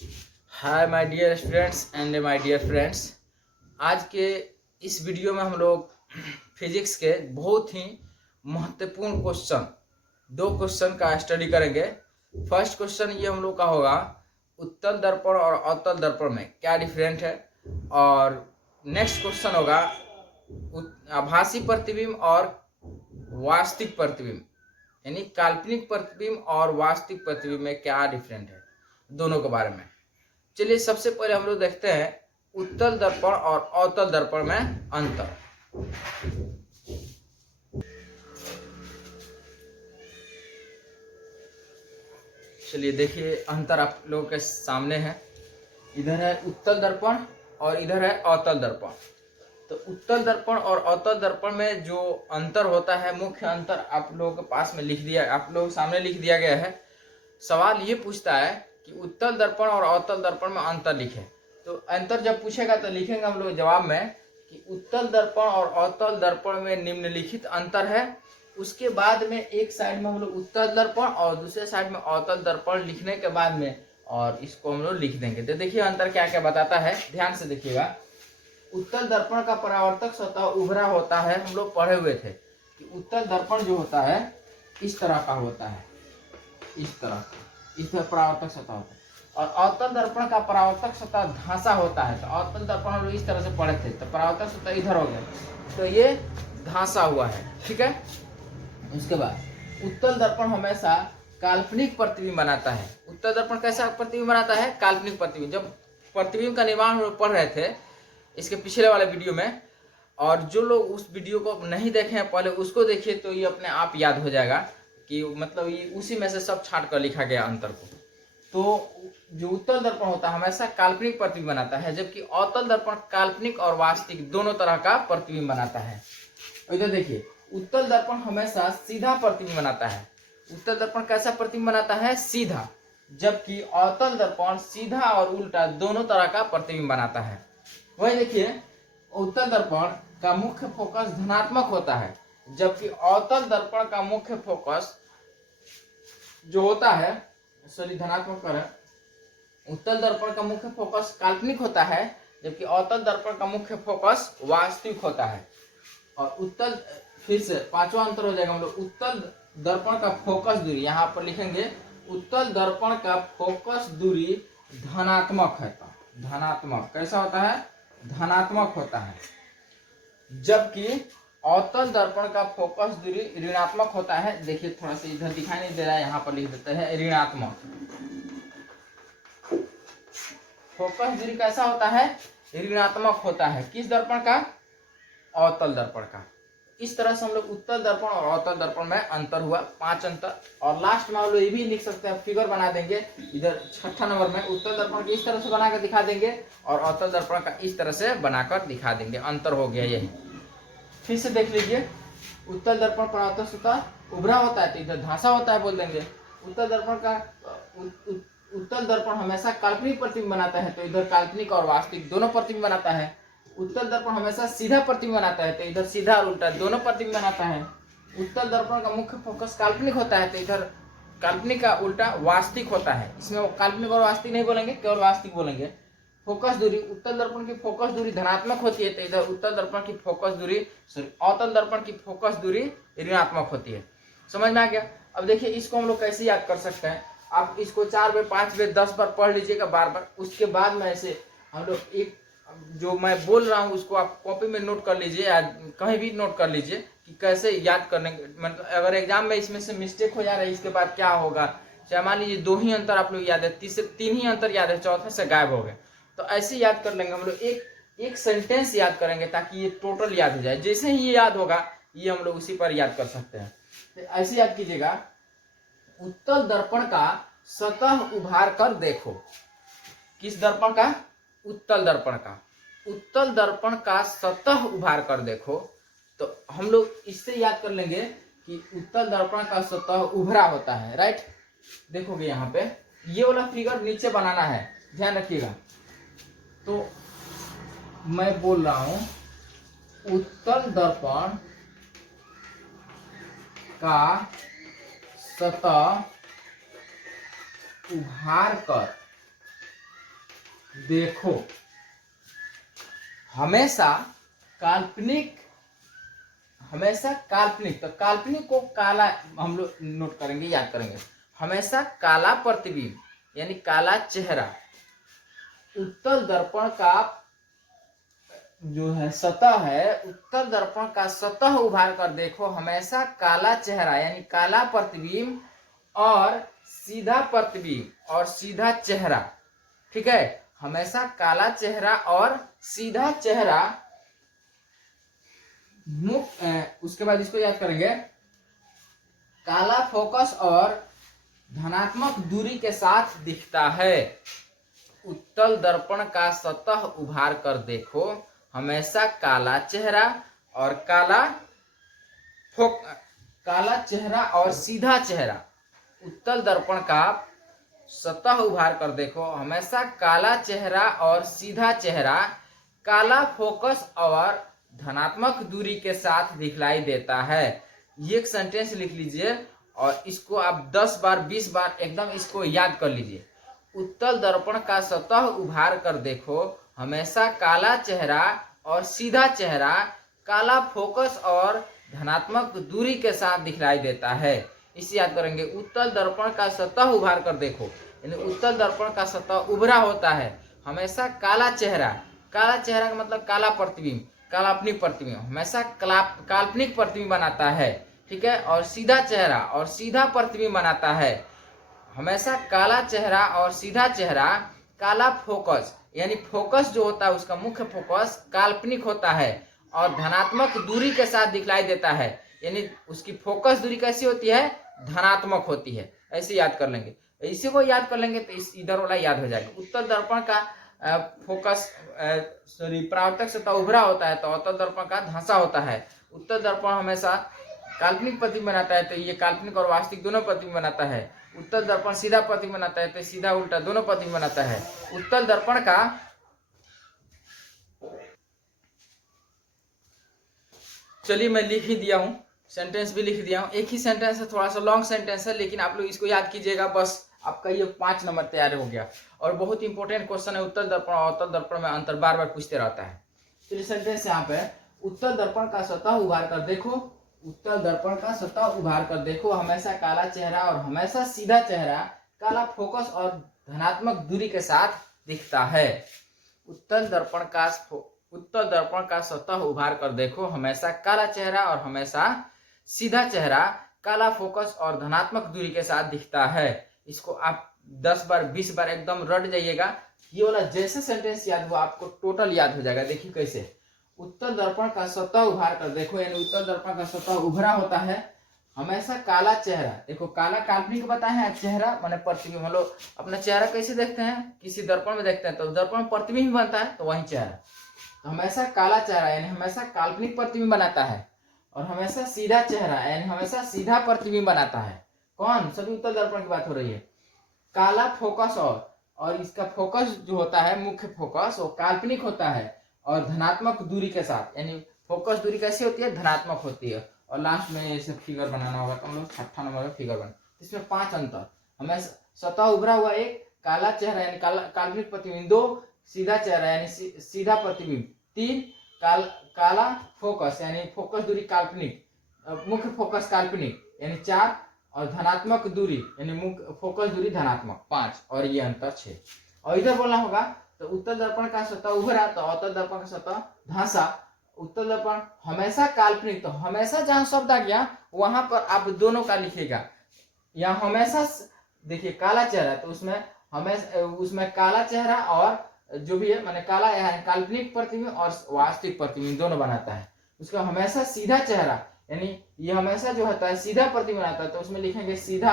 Hi my dear students and my dear friends. आज के इस वीडियो में हम लोग फिजिक्स के बहुत ही महत्वपूर्ण क्वेश्चन, दो क्वेश्चन का स्टडी करेंगे। फर्स्ट क्वेश्चन ये हम लोग का होगा, उत्तल दर्पण और अवतल दर्पण में क्या डिफरेंट है। और नेक्स्ट क्वेश्चन होगा आभासी प्रतिबिंब और वास्तविक प्रतिबिंब, यानी काल्पनिक प्रतिबिंब और वास्तविक प्रतिबिंब में क्या डिफरेंट है, दोनों के बारे में। चलिए सबसे पहले हम लोग देखते हैं उत्तल दर्पण और अवतल दर्पण में अंतर। चलिए देखिए अंतर आप लोगों के सामने है। इधर है उत्तल दर्पण और इधर है अवतल दर्पण। तो उत्तल दर्पण और अवतल दर्पण में जो अंतर होता है, मुख्य अंतर आप लोगों के पास में लिख दिया, आप लोगों के सामने लिख दिया गया है। सवाल ये पूछता है कि उत्तल दर्पण और अवतल दर्पण में अंतर लिखें। तो अंतर जब पूछेगा तो लिखेंगे हम लोग जवाब में कि उत्तल दर्पण और अवतल दर्पण में निम्नलिखित अंतर है। उसके बाद में एक साइड में हम लोग उत्तल दर्पण और दूसरे साइड में अवतल दर्पण लिखने के बाद में और इसको हम लोग लिख देंगे। तो देखिए अंतर क्या क्या बताता है, ध्यान से देखिएगा। उत्तल दर्पण का परावर्तक सतह उभरा होता है। हम लोग पढ़े हुए थे कि उत्तल दर्पण जो होता है इस तरह का होता है, इस तरह परावर्तक सतह होता है। और अवतल दर्पण का परावर्तक सतह धांसा होता है। तो अवतल दर्पण हम लोग इस तरह से पढ़े थे, तो परावर्तक सतह इधर हो गया, तो ये धांसा हुआ है, ठीक है। उसके बाद उत्तल दर्पण हमेशा काल्पनिक प्रतिबिंब बनाता है। उत्तल दर्पण कैसा प्रतिबिंब बनाता है? काल्पनिक प्रतिबिंब। जब प्रतिबिंब का निर्माण हम लोग पढ़ रहे थे इसके पिछले वाले वीडियो में, और जो लोग उस वीडियो को नहीं देखे हैं पहले उसको देखिए, तो ये अपने आप याद हो जाएगा कि मतलब ये उसी में से सब छांट कर लिखा गया अंतर को। तो जो उत्तल दर्पण होता है हमेशा काल्पनिक प्रतिबिंब बनाता है, जबकि अवतल दर्पण काल्पनिक और वास्तविक दोनों तरह का प्रतिबिंब बनाता है। इधर देखिए उत्तल दर्पण हमेशा सीधा प्रतिबिंब बनाता है। उत्तल दर्पण कैसा प्रतिबिंब बनाता है? सीधा। जबकि अवतल दर्पण सीधा और उल्टा दोनों तरह का प्रतिबिंब बनाता है। वही देखिए उत्तल दर्पण का मुख्य फोकस धनात्मक होता है, जबकि अवतल दर्पण का मुख्य फोकस जो होता है, धनात्मक करें, उत्तल दर्पण का मुख्य फोकस काल्पनिक होता है, जबकि अवतल दर्पण का मुख्य फोकस वास्तविक होता है। और उत्तल, फिर से पांचवा अंतर हो जाएगा हम लोग, उत्तल दर्पण का फोकस दूरी, यहाँ पर लिखेंगे उत्तल दर्पण का फोकस दूरी धनात्मक है। धनात्मक कैसा होता है? धनात्मक होता है। जबकि अवतल दर्पण का फोकस दूरी ऋणात्मक होता है। देखिए थोड़ा सा इधर दिखाई नहीं दे रहा है, यहाँ पर लिख देते हैं ऋणात्मक। फोकस दूरी कैसा होता है? ऋणात्मक होता है। किस दर्पण का? अवतल दर्पण का। इस तरह से हम लोग उत्तल दर्पण और अवतल दर्पण में अंतर हुआ, 5 अंतर। और लास्ट में हम लोग ये भी लिख सकते हैं, फिगर बना देंगे इधर 6ठा नंबर में, उत्तल दर्पण की इस तरह से बनाकर दिखा देंगे और अवतल दर्पण का इस तरह से बनाकर दिखा देंगे। अंतर हो गया यही। फिर से देख लीजिए, उत्तल दर्पण परावर्तक सतह उभरा होता है तो इधर धांसा होता है बोल देंगे। उत्तल दर्पण का उत्तल दर्पण हमेशा काल्पनिक प्रतिबिंब बनाता है, तो इधर काल्पनिक और वास्तविक दोनों प्रतिबिंब बनाता है। उत्तल दर्पण हमेशा सीधा प्रतिबिंब बनाता है, तो इधर सीधा और उल्टा दोनों प्रतिबिंब बनाता है। उत्तल दर्पण का मुख्य फोकस काल्पनिक होता है, तो इधर काल्पनिक का उल्टा वास्तविक होता है। इसमें वो काल्पनिक और वास्तविक नहीं बोलेंगे, केवल वास्तविक बोलेंगे। फोकस दूरी, उत्तल दर्पण की फोकस दूरी धनात्मक होती है, तो इधर उत्तल दर्पण की फोकस दूरी, अवतल दर्पण की फोकस दूरी ऋणात्मक होती है। समझ में आ गया? अब देखिए इसको हम लोग कैसे याद कर सकते हैं। आप इसको 4 बार 5 बार 10 बार पढ़ लीजिएगा बार बार। उसके बाद में ऐसे हम लोग एक जो मैं बोल रहा हूँ उसको आप कॉपी में नोट कर लीजिए या कहीं भी नोट कर लीजिए कि कैसे याद करने। मतलब अगर एग्जाम में इसमें से मिस्टेक हो जा रहा है इसके बाद क्या होगा। चाहे मान लीजिए 2 ही अंतर आप लोग याद है, 3 ही अंतर याद है, चौथे से गायब हो गए, तो ऐसे याद कर लेंगे हम लोग। एक सेंटेंस याद करेंगे ताकि ये टोटल याद हो जाए। जैसे ही ये याद होगा ये हम लोग उसी पर याद कर सकते हैं। तो ऐसे याद कीजिएगा, उत्तल दर्पण का सतह उभार कर देखो। किस दर्पण का? उत्तल दर्पण का। उत्तल दर्पण का सतह उभार कर देखो। तो हम लोग इससे याद कर लेंगे कि उत्तल दर्पण का सतह उभरा होता है, राइट। देखोगे यहाँ पे ये वाला फिगर नीचे बनाना है, ध्यान रखिएगा। तो मैं बोल रहा हूं उत्तल दर्पण का सतह उभार कर देखो। हमेशा काल्पनिक, हमेशा काल्पनिक, तो काल्पनिक को काला हम लोग नोट करेंगे, याद करेंगे। हमेशा काला प्रतिबिंब यानी काला चेहरा उत्तल दर्पण का जो है सतह है, उत्तल दर्पण का सतह उभार कर देखो, हमेशा काला चेहरा यानी काला प्रतिबिंब और सीधा प्रतिबिंब और सीधा चेहरा, ठीक है। हमेशा काला चेहरा और सीधा चेहरा उसके बाद इसको याद करेंगे, काला फोकस और धनात्मक दूरी के साथ दिखता है। उत्तल दर्पण का सतह उभार कर देखो, हमेशा काला चेहरा और काला चेहरा और सीधा चेहरा। उत्तल दर्पण का सतह उभार कर देखो, हमेशा काला चेहरा और सीधा चेहरा काला फोकस और धनात्मक दूरी के साथ दिखलाई देता है। ये एक सेंटेंस लिख लीजिए और इसको आप 10 बार 20 बार एकदम इसको याद कर लीजिए। उत्तल दर्पण का सतह उभार कर देखो, हमेशा काला चेहरा और सीधा चेहरा काला फोकस और धनात्मक दूरी के साथ दिखलाई देता है। इसे याद करेंगे, उत्तल दर्पण का सतह उभार कर देखो, यानी उत्तल दर्पण का सतह उभरा होता है, हमेशा काला चेहरा, काला चेहरा का मतलब काला प्रतिबिंब, काल्पनिक प्रतिबिंब, हमेशा काल्पनिक प्रतिबिंब बनाता है, ठीक है। और सीधा चेहरा और सीधा प्रतिबिंब बनाता है, हमेशा काला चेहरा और सीधा चेहरा काला फोकस, यानी फोकस जो होता है उसका मुख्य फोकस काल्पनिक होता है और धनात्मक दूरी के साथ दिखलाई देता है, यानी उसकी फोकस दूरी कैसी होती है, धनात्मक होती है। ऐसे याद कर लेंगे, इसी को याद कर लेंगे तो इस इधर वाला याद हो जाएगा। उत्तल दर्पण का फोकस परावर्तक सतह उभरा होता है तो अवतल दर्पण का धंसा होता है। उत्तल दर्पण हमेशा काल्पनिक प्रतिबिंब बनाता है तो ये काल्पनिक और वास्तविक दोनों प्रतिबिंब बनाता है। उत्तल दर्पण सीधा प्रतिबिंब बनाता है तो सीधा उल्टा दोनों प्रतिबिंब बनाता है। उत्तल दर्पण का चलिए मैं लिख ही दिया हूँ, सेंटेंस भी लिख दिया हूँ। एक ही सेंटेंस है, थोड़ा सा लॉन्ग सेंटेंस है, लेकिन आप लोग इसको याद कीजिएगा, बस आपका ये 5 नंबर तैयार हो गया। और बहुत इंपॉर्टेंट क्वेश्चन है, उत्तल दर्पण और अवतल दर्पण में अंतर बार बार पूछते रहता है। चलिए सेंटेंस यहाँ पे, उत्तल दर्पण का सतह उभार कर देखो, उत्तल दर्पण का सतह उभार कर देखो, हमेशा काला चेहरा और हमेशा सीधा चेहरा काला फोकस और धनात्मक दूरी के साथ दिखता है। उत्तल दर्पण का सतह उभार कर देखो, हमेशा काला चेहरा और हमेशा सीधा चेहरा काला फोकस और धनात्मक दूरी के साथ दिखता है। इसको आप 10 बार 20 बार एकदम रट जाइएगा। ये वाला जैसे सेंटेंस याद हुआ आपको टोटल याद हो जाएगा। देखिए कैसे, उत्तल दर्पण का सतह उभार कर देखो, यानी उत्तल दर्पण का सतह उभरा होता है, हमेशा काला चेहरा, देखो काला काल्पनिक बताए हैं, चेहरा माने प्रतिबिंब। हम लोग अपना चेहरा कैसे देखते हैं, किसी दर्पण में देखते हैं तो दर्पण प्रतिबिंब बनता है, तो वही चेहरा, तो हमेशा काला चेहरा यानी हमेशा काल्पनिक प्रतिबिंब बनाता है, और हमेशा सीधा चेहरा यानी हमेशा सीधा प्रतिबिंब बनाता है। कौन, सभी उत्तल दर्पण की बात हो रही है। काला फोकस और इसका फोकस जो होता है, मुख्य फोकस, वो काल्पनिक होता है और धनात्मक दूरी के साथ, यानी फोकस दूरी कैसी होती है, धनात्मक होती है। और लास्ट में ऐसे फिगर बनाना होगा, तो हम लोग 6ठा नंबर में फिगर बना, इसमें 5 अंतर, हमें सतह उभरा हुआ एक, काला चेहरा यानी काल्पनिक प्रतिबिंब, 2 सीधा चेहरा यानी सीधा प्रतिबिंब, 3 काला फोकस यानी फोकस दूरी काल्पनिक, मुख्य फोकस काल्पनिक यानी 4, और धनात्मक दूरी यानी मुख्य फोकस दूरी धनात्मक 5, और ये अंतर 6। और इधर बोलना होगा तो उत्तल दर्पण का सतह उभरा तो अवतल दर्पण का सतह धंसा। उत्तल दर्पण हमेशा काल्पनिक, तो हमेशा जहां शब्द आ गया वहां पर आप दोनों का लिखेगा। यहाँ हमेशा देखिए काला चेहरा, तो उसमें काला चेहरा और जो भी है माने काला काल्पनिक प्रतिबिंब और वास्तविक प्रतिबिंब दोनों बनाता है। उसका हमेशा सीधा चेहरा यानी ये हमेशा जो होता है सीधा प्रतिबिंब बनाता है, तो उसमें लिखेंगे सीधा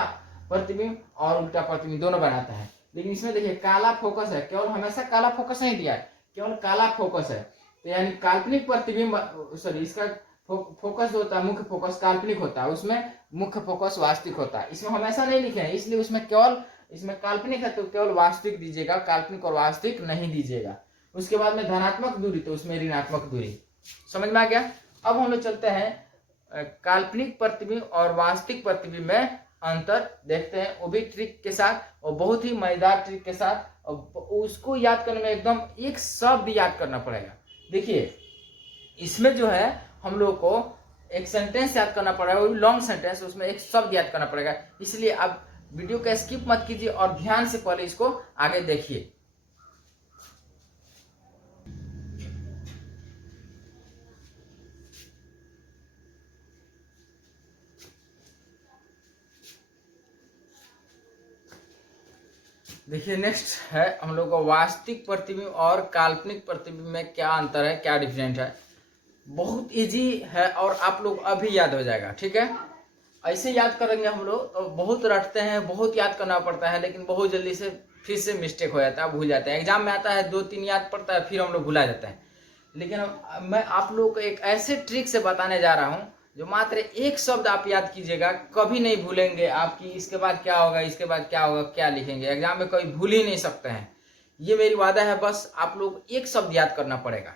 प्रतिबिंब और उल्टा प्रतिबिंब दोनों बनाता है। लेकिन इसमें देखिए काला फोकस है, केवल हमेशा काला फोकस नहीं दिया है, केवल काला फोकस है, तो यानी काल्पनिक प्रतिबिंब, सॉरी इसका फोकस जो होता है मुख्य फोकस काल्पनिक होता है, उसमें मुख्य फोकस वास्तविक होता है। इसमें हमेशा नहीं लिखे हैं, इसलिए उसमें केवल, इसमें काल्पनिक है तो केवल वास्तविक दीजिएगा, काल्पनिक और वास्तविक नहीं दीजिएगा। उसके बाद में धनात्मक दूरी, तो उसमें ऋणात्मक दूरी। समझ में आ गया। अब हम लोग चलते हैं काल्पनिक प्रतिबिंब और वास्तविक प्रतिबिंब में अंतर देखते हैं, वो भी ट्रिक के साथ और बहुत ही मजेदार ट्रिक के साथ। और उसको याद करने में एकदम एक शब्द याद करना पड़ेगा। देखिए इसमें जो है हम लोग को एक सेंटेंस याद करना पड़ेगा, वो भी लॉन्ग सेंटेंस, उसमें एक शब्द याद करना पड़ेगा। इसलिए आप वीडियो को स्किप मत कीजिए और ध्यान से पहले इसको आगे देखिए। देखिए नेक्स्ट है हम लोग को वास्तविक प्रतिबिंब और काल्पनिक प्रतिबिंब में क्या अंतर है, क्या डिफरेंट है। बहुत इजी है और आप लोग अभी याद हो जाएगा, ठीक है। ऐसे याद करेंगे हम लोग तो बहुत रटते हैं, बहुत याद करना पड़ता है, लेकिन बहुत जल्दी से फिर से मिस्टेक हो जाता है, भूल जाते हैं। एग्जाम में आता है 2-3 याद पड़ता है, फिर हम लोग भुला जाते हैं। लेकिन मैं आप लोग को एक ऐसे ट्रिक से बताने जा रहा हूँ जो मात्र एक शब्द आप याद कीजिएगा, कभी नहीं भूलेंगे आपकी इसके बाद क्या होगा, इसके बाद क्या होगा, क्या लिखेंगे, एग्जाम में कभी भूल ही नहीं सकते हैं। ये मेरी वादा है, बस आप लोग एक शब्द याद करना पड़ेगा।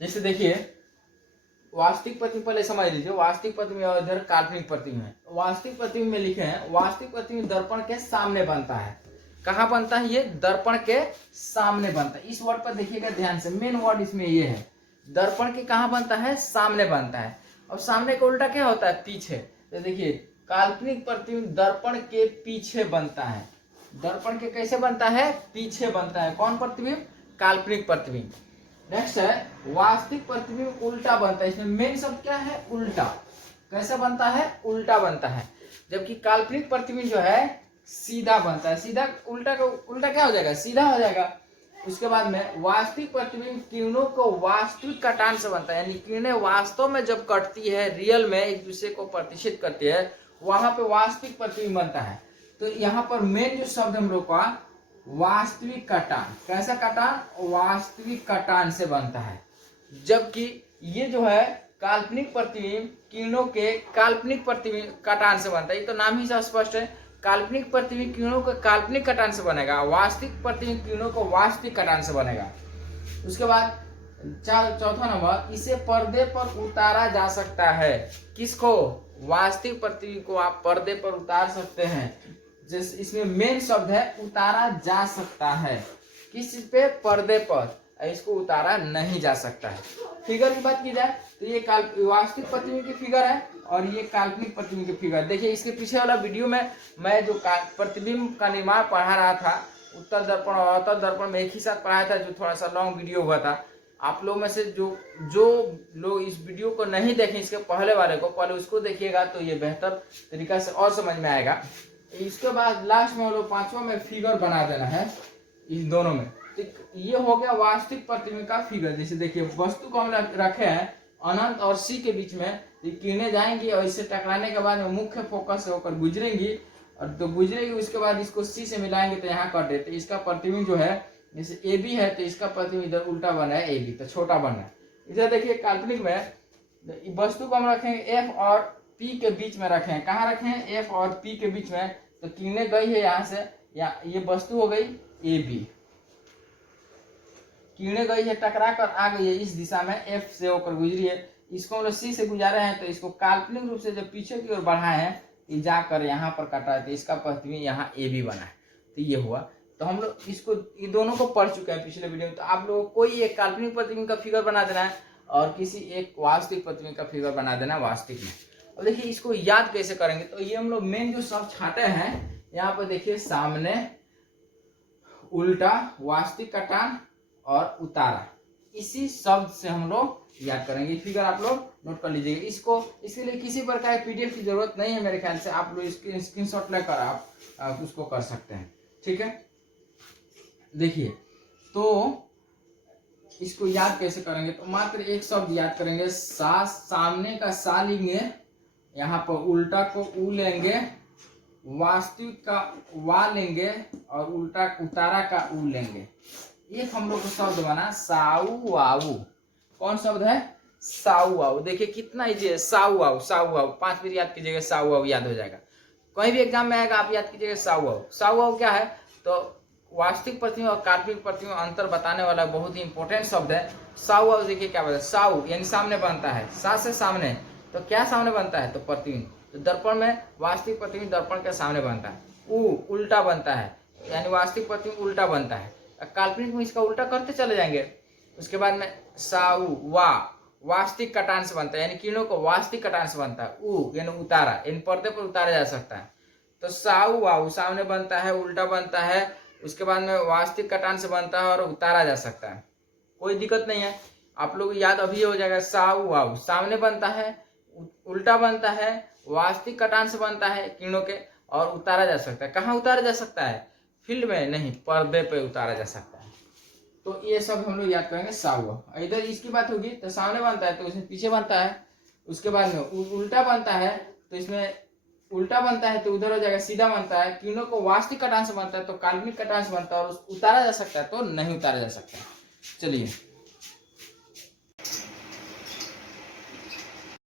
जैसे देखिए वास्तविक प्रतिबिंब पहले समझ लीजिए, वास्तविक प्रतिबिंब और इधर काल्पनिक प्रतिबिंब है। वास्तविक प्रतिबिंब में लिखे हैं वास्तविक प्रतिबिंब दर्पण के सामने बनता है। कहाँ बनता है? ये दर्पण के सामने बनता है। इस वर्ड पर देखिएगा ध्यान से, मेन वर्ड इसमें ये है, दर्पण के कहाँ बनता है? सामने बनता है। और सामने का उल्टा क्या होता है? पीछे। तो देखिए काल्पनिक प्रतिबिंब दर्पण के पीछे बनता है। दर्पण के कैसे बनता है? पीछे बनता है। कौन प्रतिबिंब? काल्पनिक प्रतिबिंब। नेक्स्ट है वास्तविक प्रतिबिंब उल्टा बनता है। इसमें मेन शब्द क्या है? उल्टा। कैसे बनता है? उल्टा बनता है। जबकि काल्पनिक प्रतिबिंब जो है सीधा बनता है। सीधा उल्टा का उल्टा क्या हो जाएगा? सीधा हो जाएगा। उसके बाद में वास्तविक प्रतिबिंब किरणों को वास्तविक कटान से बनता है, यानी किरणें वास्तव में जब कटती है, रियल में एक दूसरे को प्रतिष्ठित करती है, वहां पे वास्तविक प्रतिबिंब बनता है। तो यहाँ पर मेन जो शब्द हम लोग का वास्तविक कटान। कैसा कटान? वास्तविक कटान से बनता है। जबकि ये जो है काल्पनिक प्रतिबिंब किरणों के काल्पनिक प्रतिबिंब कटान से बनता है। ये तो नाम ही से स्पष्ट है, काल्पनिक प्रतिबिंब किरणों को काल्पनिक कटान से बनेगा, वास्तविक प्रतिबिंब किरणों को वास्तविक कटान से बनेगा। उसके बाद चौथा नंबर, इसे पर्दे पर उतारा जा सकता है। किसको? वास्तविक प्रतिबिंब को आप पर्दे पर उतार सकते हैं। जैसे इसमें मेन शब्द है उतारा जा सकता है। किस चीज पे? पर्दे पर। इसको उतारा नहीं जा सकता है। फिगर की बात की जाए तो ये वास्तविक प्रतिबिंब की फिगर है और ये काल्पनिक प्रतिबिंब की फिगर। देखिए इसके पीछे वाला वीडियो में मैं जो प्रतिबिंब का निर्माण पढ़ा रहा था, उत्तल दर्पण और अवतल दर्पण में एक ही साथ पढ़ाया था, जो थोड़ा सा लॉन्ग वीडियो हुआ था। आप लोग में से जो लोग इस वीडियो को नहीं देखें, इसके पहले वाले को पहले उसको देखिएगा तो ये बेहतर तरीका से और समझ में आएगा। इसके बाद लास्ट में हम लोग पांचवा में फिगर बना देना है इस दोनों में। तो ये हो गया वास्तविक प्रतिबिंब का फिगर। जैसे देखिए वस्तु को हम रखे हैं अनंत और सी के बीच में, किरणें जाएंगी और इससे टकराने के बाद मुख्य फोकस से होकर गुजरेंगी, और तो गुजरेगी उसके बाद इसको सी से मिलाएंगे तो यहाँ कट देते। इसका प्रतिबिंब जो है जैसे ए बी है तो इसका प्रतिबिंब इधर उल्टा बना है, ए बी तो छोटा बना है। इधर देखिए काल्पनिक में वस्तु को हम रखेंगे एफ और पी के बीच में रखे हैं। कहाँ रखे हैं? एफ और पी के बीच में। तो किरणें गई है यहाँ से, या ये वस्तु हो गई ए बी, किरणें गई है टकरा कर आ गई है इस दिशा में, एफ से होकर गुजरी है। इसको हम लोग सी से गुजारे हैं तो इसको काल्पनिक रूप से जब पीछे की ओर बढ़ाए हैं ये जाकर यहाँ पर कटा है, तो इसका प्रतिबिंब यहाँ ए बी बना है। तो ये हुआ। तो हम लोग इसको ये दोनों को पढ़ चुके हैं पिछले वीडियो में। तो आप लोगों को कोई एक काल्पनिक प्रतिबिंब का फिगर बना देना है और किसी एक वास्तविक प्रतिबिंब का फिगर बना देना वास्तविक में। और देखिए इसको याद कैसे करेंगे, तो ये हम लोग मेन जो शब्द छाटे हैं यहाँ पर देखिए, सामने, उल्टा, वास्तविक कटान और उतारा, इसी शब्द से हम लोग याद करेंगे। फिगर आप लोग नोट कर लीजिएगा। इसको इसके लिए किसी प्रकार पीडीएफ की जरूरत नहीं है मेरे ख्याल से, आप लोग इसके स्क्रीनशॉट लेकर आप उसको कर सकते हैं, ठीक है। देखिए तो इसको याद कैसे करेंगे, तो मात्र एक शब्द याद करेंगे, सा, सामने का सा लेंगे, यहाँ पर उल्टा को उ लेंगे, वास्तविक का वा लेंगे और उल्टा उतारा का उ लेंगे। एक हम लोग को शब्द बना साऊ वाऊ। कौन शब्द है? साऊ वाऊ। देखिए कितना इजी है, साऊ वाऊ, साऊ वाऊ। 5 बार याद कीजिएगा, साऊ वाऊ याद हो जाएगा। कहीं भी एग्जाम में आएगा आप याद कीजिएगा साऊ वाऊ। साऊ वाऊ क्या है? तो वास्तविक प्रतिबिंब और काल्पनिक प्रतिबिंब अंतर बताने वाला बहुत ही इंपॉर्टेंट शब्द है। साऊ वाऊ देखिए क्या बोलता है, साऊ यानी सामने बनता है, सा से सामने, तो क्या सामने बनता है? तो प्रतिबिंब। तो दर्पण में वास्तविक प्रतिबिंब दर्पण के सामने बनता है। उल्टा बनता है, यानी वास्तविक प्रतिबिंब उल्टा बनता है। काल्पनिक में इसका उल्टा करते चले जाएंगे। उसके बाद में वास्तविक कटांश बनता है, यानी किरणों को वास्तविक कटांश बनता है। यानी उतारा, यानी पर्दे पर उतारा जा सकता है। तो वाऊ सामने बनता है, उल्टा बनता है। उसके बाद में वास्तविक कटांश बनता है और उतारा जा सकता है, कोई दिक्कत नहीं है। आप लोग याद अभी हो जाएगा। वाऊ सामने बनता है, उल्टा बनता है, वास्तविक कटांश बनता है किरणों के और उतारा जा सकता है। कहाँ उतारा जा सकता है? फील्ड में नहीं, पर्दे पे उतारा जा सकता है। तो ये सब हम लोग याद करेंगे। इधर इसकी बात होगी तो सामने बनता है तो इसमें पीछे बनता है। उसके बाद में उल्टा बनता है तो इसमें उल्टा बनता है तो उधर हो जाएगा, सीधा बनता है। किरणों को वास्तविक कटांश बनता है तो काल्पनिक कटांश बनता है और उतारा जा सकता है तो नहीं उतारा जा सकता। चलिए